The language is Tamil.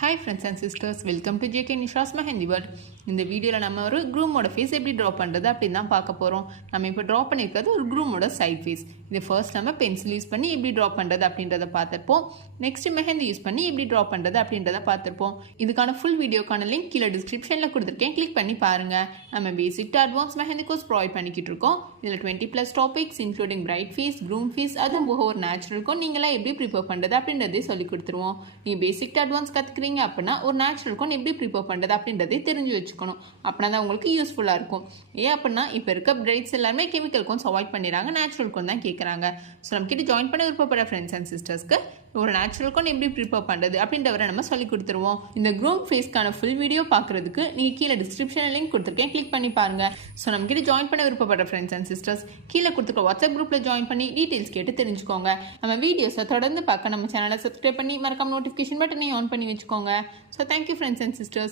Hi friends and sisters, welcome to JK Nisha's mehndi world. இந்த வீடியோவில் நம்ம ஒரு க்ரூமோட ஃபேஸ் எப்படி ட்ரா பண்ணுறது அப்படின்னு தான் பார்க்க போகிறோம். நம்ம இப்போ ட்ரா பண்ணியிருக்கிறது ஒரு க்ரூமோட சைட் ஃபேஸ். இது ஃபர்ஸ்ட் நம்ம பென்சில் யூஸ் பண்ணி எப்படி ட்ரா பண்ணுறது அப்படின்றத பார்த்துருப்போம். நெக்ஸ்ட் மெஹந்தி யூஸ் பண்ணி எப்படி ட்ரா பண்ணுறது அப்படின்றத பார்த்துருப்போம். இதுக்கான ஃபுல் வீடியோக்கான லிங்க் கீழே டிஸ்கிரிப்ஷனில் கொடுத்துருக்கேன், கிளிக் பண்ணி பாருங்கள். நம்ம basic to advance mehndi course provide பண்ணிக்கிட்டு இருக்கோம். இதில் 20+ topics including bride face, groom face, அதுவும் போக ஒரு நேச்சுரலுக்கும் நீங்களாம் எப்படி ப்ரிப்பேர் பண்ணுறது அப்படின்றதே சொல்லி கொடுத்துருவோம். நீங்கள் பேசிக் டு அட்வான்ஸ் கற்றுக்குறீங்க அப்படின்னா ஒரு நேச்சுரலுக்கும் எப்படி ப்ரிப்பேர் பண்ணுறது அப்படின்றதே தெரிஞ்சு வச்சுக்கணும். அப்படின்னா தான் உங்களுக்கு யூஸ்ஃபுல்லாக இருக்கும். ஏன் அப்படின்னா இப்போ இருக்க பிரைட்ஸ் எல்லாருமே கெமிக்கலுக்கும் அவாய்ட் பண்ணிடுறாங்க, நேச்சுரலுக்கும் தான் கேட்குறாங்க. ஸோ நம்ம கிட்ட ஜாயின் பண்ண விருப்பப்பட ஃப்ரெண்ட்ஸ் அண்ட் சிஸ்டர்ஸ்க்கு ஒரு நேச்சுரலுக்கும் எப்படி ப்ரிப்பேர் பண்ணுறது அப்படின்றவரை நம்ம சொல்லி கொடுத்துருவோம். இந்த க்ரூம் ஃபேஸ்க்கான ஃபுல் வீடியோ பார்க்குறதுக்கு நீங்கள் கீழே டிஸ்கிரிப்ஷனில் லிங்க் கொடுத்துருக்கேன், கிளிக் பண்ணி பாருங்கள். ஸோ நம்ம கிட்ட ஜாயின் பண்ண விருப்பப்பட ஃப்ரெண்ட்ஸ் அண்ட் சிஸ்டர்ஸ் கீழே கொடுத்துருக்க வாட்ஸ்அப் குரூப்பில் ஜாயின் பண்ணி டீட்டெயில்ஸ் கேட்டு தெரிஞ்சுக்கோங்க. நம்ம வீடியோஸை தொடர்ந்து பார்க்க நம்ம சேனலை சப்ஸ்கிரைப் பண்ணி மறக்காம நோட்டிஃபிகேஷன் பட்டனை ஆன் பண்ணி வச்சுக்கோங்க. So thank you friends and sisters.